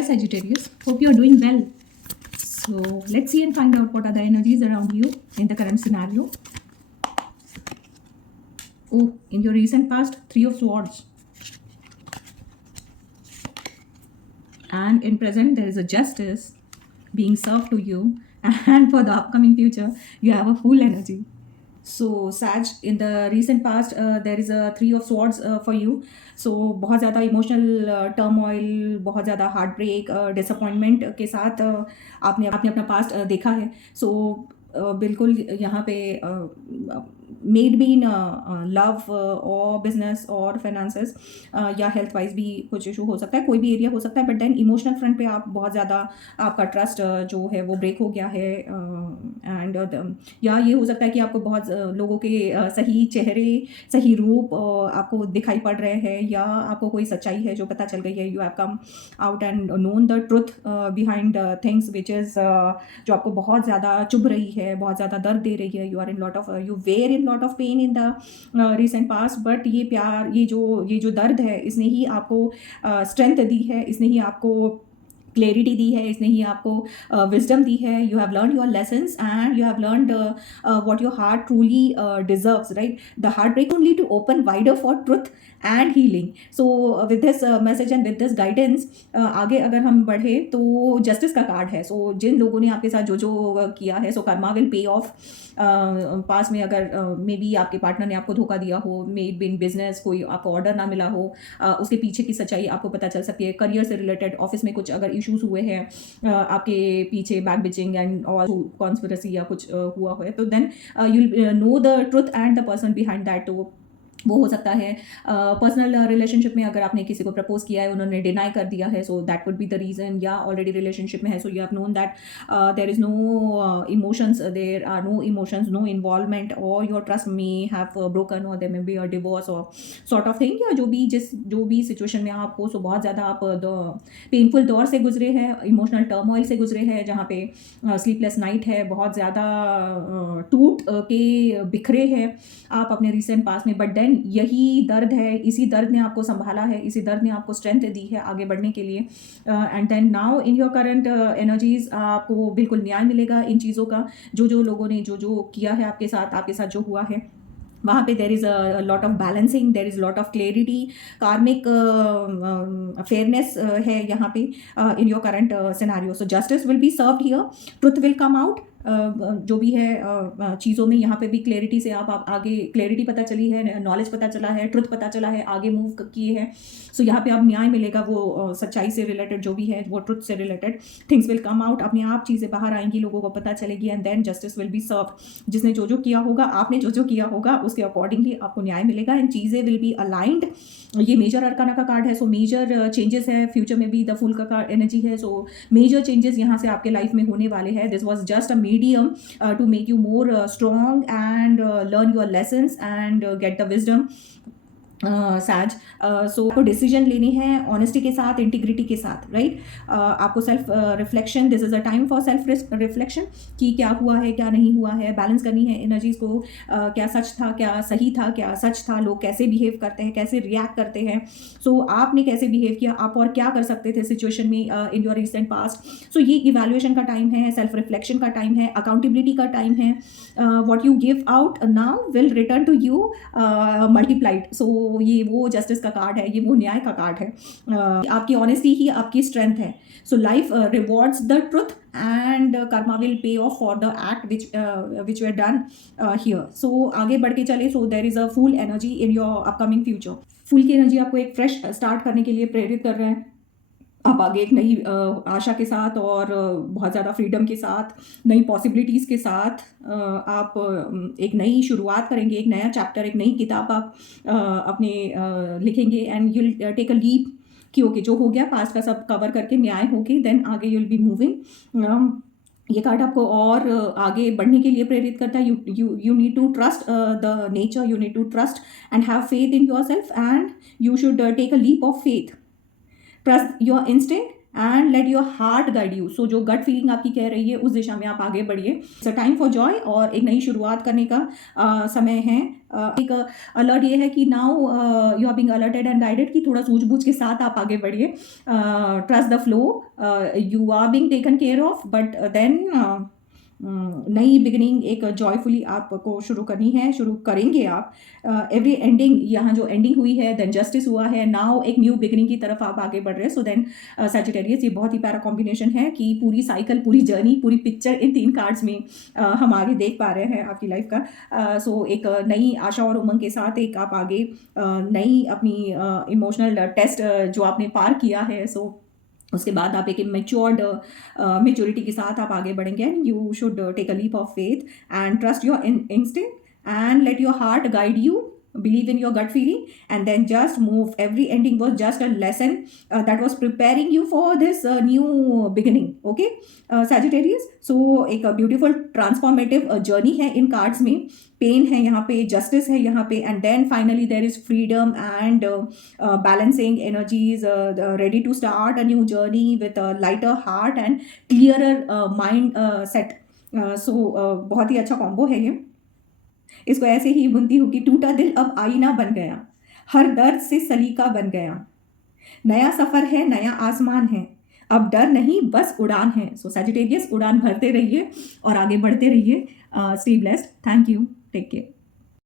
Hi Sagittarius, hope you're doing well. So let's see and find out what are the energies around you in the current scenario. Oh, in your recent past, Three of Swords. And in present, there is a justice being served to you. And for the upcoming future, you have a Fool energy. So Sag, in the recent past, there is a Three of Swords for you. So बहुत ज़्यादा emotional turmoil, बहुत ज़्यादा heart break, disappointment के साथ आपने अपना past देखा है. सो बिल्कुल यहाँ पे मेड बी इन लव और बिजनेस और फाइनेंसेस या हेल्थ वाइज भी कुछ इशू हो सकता है, कोई भी एरिया हो सकता है. बट देन इमोशनल फ्रंट पे आप बहुत ज़्यादा आपका ट्रस्ट जो है वो ब्रेक हो गया है. एंड या ये हो सकता है कि आपको बहुत लोगों के सही चेहरे, सही रूप आपको दिखाई पड़ रहे हैं, या आपको कोई सच्चाई है जो पता चल गई है. You have come out and known the truth behind things which is जो आपको बहुत ज़्यादा चुभ रही है, बहुत ज़्यादा दर्द दे रही है. You are in lot of you were in lot of pain in the recent past. But ये प्यार, ये जो दर्द है, इसने ही आपको स्ट्रेंथ दी है, इसने ही आपको क्लैरिटी दी है, इसने ही आपको विजडम दी है. You have learn your lessons and you have learned what your heart truly deserves, right. The heart break only to open wider for truth and healing. So with this message and with this guidance आगे अगर हम बढ़े तो justice का card है. सो जिन लोगों ने आपके साथ जो जो किया है, सो कर्मा विल पे ऑफ. पास में अगर मे बी आपके पार्टनर ने आपको धोखा दिया हो, मे बी इन बिजनेस कोई आपको ऑर्डर ना मिला हो, उसके पीछे की सच्चाई आपको पता चल सकती है. करियर से रिलेटेड ऑफिस में कुछ अगर इश्यूज हुए हैं, आपके पीछे back bitching and all conspiracy या कुछ हुआ हो, तो then you know the truth and the person behind that. तो वो हो सकता है पर्सनल रिलेशनशिप में अगर आपने किसी को प्रपोज किया है, उन्होंने डिनाई कर दिया है, so that would be the reason. या ऑलरेडी रिलेशनशिप में है, so you have known that there is no emotions, there are no emotions, no involvement, और your trust may have broken, और there may be a divorce और sort of thing. या जो भी situation में आप हो, सो बहुत ज़्यादा आप पेनफुल दौर से गुजरे हैं, इमोशनल टर्मोइल से गुजरे हैं, जहाँ पे स्लीपलेस नाइट है, बहुत ज़्यादा टूट के बिखरे हैं आप अपने रिसेंट पास में. बट देन यही दर्द है, इसी दर्द ने आपको संभाला है, इसी दर्द ने आपको स्ट्रेंथ दी है आगे बढ़ने के लिए. And then now in your current energies आपको बिल्कुल न्याय मिलेगा इन चीज़ों का. जो लोगों ने जो किया है आपके साथ जो हुआ है, वहाँ पे there is a lot of balancing, there is lot of clarity, कार्मिक फेयरनेस है यहाँ पे इन your current scenario. So justice will be served here, truth will come out. जो भी है चीज़ों में, यहाँ पे भी क्लैरिटी से आप आगे, क्लैरिटी पता चली है, नॉलेज पता चला है, ट्रुथ पता चला है, आगे मूव किए हैं. सो यहाँ पे अब न्याय मिलेगा, वो सच्चाई से रिलेटेड जो भी है, वो ट्रुथ से related things will come out. अपने आप चीज़ें बाहर आएंगी, लोगों को पता चलेगी, and then justice will be serve. जिसने जो किया होगा, आपने जो किया होगा, उसके अकॉर्डिंगली आपको न्याय मिलेगा एंड चीज़ें विल बी अलाइंड. ये मेजर अरकाना का कार्ड है, सो मेजर चेंजेस है. फ्यूचर में भी द फुल का कार्ड एनर्जी है, सो मेजर चेंजेस यहाँ से आपके लाइफ में होने वाले हैं. This was just a medium to make you more strong and learn your lessons and get the wisdom. सैज, सो आपको डिसीजन लेने हैं ऑनेस्टी के साथ, इंटीग्रिटी के साथ, राइट. आपको self reflection, this is a time for self reflection कि क्या हुआ है, क्या नहीं हुआ है. बैलेंस करनी है एनर्जीज को, क्या सच था, क्या सही था, क्या सच था, लोग कैसे बिहेव करते हैं, कैसे रिएक्ट करते हैं. सो आपने कैसे बिहेव किया, आप और क्या कर सकते थे सिचुएशन में in your recent past. So ये इवैल्यूएशन का टाइम है, सेल्फ रिफ्लेक्शन का टाइम है, अकाउंटेबिलिटी का टाइम है. What you give out now will return to you multiplied. So ये वो जस्टिस का कार्ड है, ये वो न्याय का कार्ड है. आपकी ऑनेस्टी ही आपकी स्ट्रेंथ है. So life rewards the truth and karma will pay off for the act which we done here. So आगे बढ़ के चले. So there is a full energy in your upcoming future. Full की energy आपको एक fresh start करने के लिए प्रेरित कर रहे हैं. आप आगे एक नई आशा के साथ और बहुत ज़्यादा फ्रीडम के साथ, नई पॉसिबिलिटीज़ के साथ आप एक नई शुरुआत करेंगे, एक नया चैप्टर, एक नई किताब आप अपने लिखेंगे. And you'll take a leap कि ओके, जो हो गया पास्ट का सब कवर करके न्याय होगी, देन आगे यूल बी मूविंग. ये कार्ड आपको और आगे बढ़ने के लिए प्रेरित करता है. You need to trust the nature, you need to trust and have faith in yourself, and you should take a leap of faith. Trust your instinct and let your heart guide you. So जो gut feeling आपकी कह रही है उस दिशा में आप आगे बढ़िए। It's a time for Joy और एक नई शुरुआत करने का समय है। एक अलर्ट ये है कि now you are being alerted and guided कि थोड़ा सूझबूझ के साथ आप आगे बढ़िए। Trust the flow, you are being taken care of, but then नई बिगिनिंग एक जॉयफुली आपको शुरू करनी है, शुरू करेंगे आप। एवरी एंडिंग, यहाँ जो एंडिंग हुई है देन जस्टिस हुआ है, नाउ एक न्यू बिगिनिंग की तरफ आप आगे बढ़ रहे हैं। सो देन सैजिटेरियस, ये बहुत ही प्यारा कॉम्बिनेशन है कि पूरी साइकिल, पूरी जर्नी, पूरी पिक्चर इन 3 कार्ड्स में हम आगे देख पा रहे हैं आपकी लाइफ का। सो एक नई आशा और उमंग के साथ एक आप आगे नई अपनी इमोशनल टेस्ट जो आपने पार किया है, सो उसके बाद आप एक मेच्योर्ड मेच्योरिटी के साथ आप आगे बढ़ेंगे। And you should take a leap of faith and trust your instinct and let your heart guide you, believe in your gut feeling, and then just move. Every ending was just a lesson that was preparing you for this new beginning. Okay, Sagittarius, so एक beautiful transformative journey है इन cards में। Pen है यहाँ पे, justice है यहाँ पे, and then finally there is freedom and balancing energies, ready to start a new journey with a lighter heart and clearer mind set. So बहुत ही अच्छा कॉम्बो है ये। इसको ऐसे ही बुनती हूँ कि टूटा दिल अब आईना बन गया, हर दर्द से सलीका बन गया, नया सफ़र है, नया आसमान है, अब डर नहीं बस उड़ान है। सो सैजिटेरियस, उड़ान भरते रहिए और आगे बढ़ते रहिए। Stay blessed. Thank you. Take care.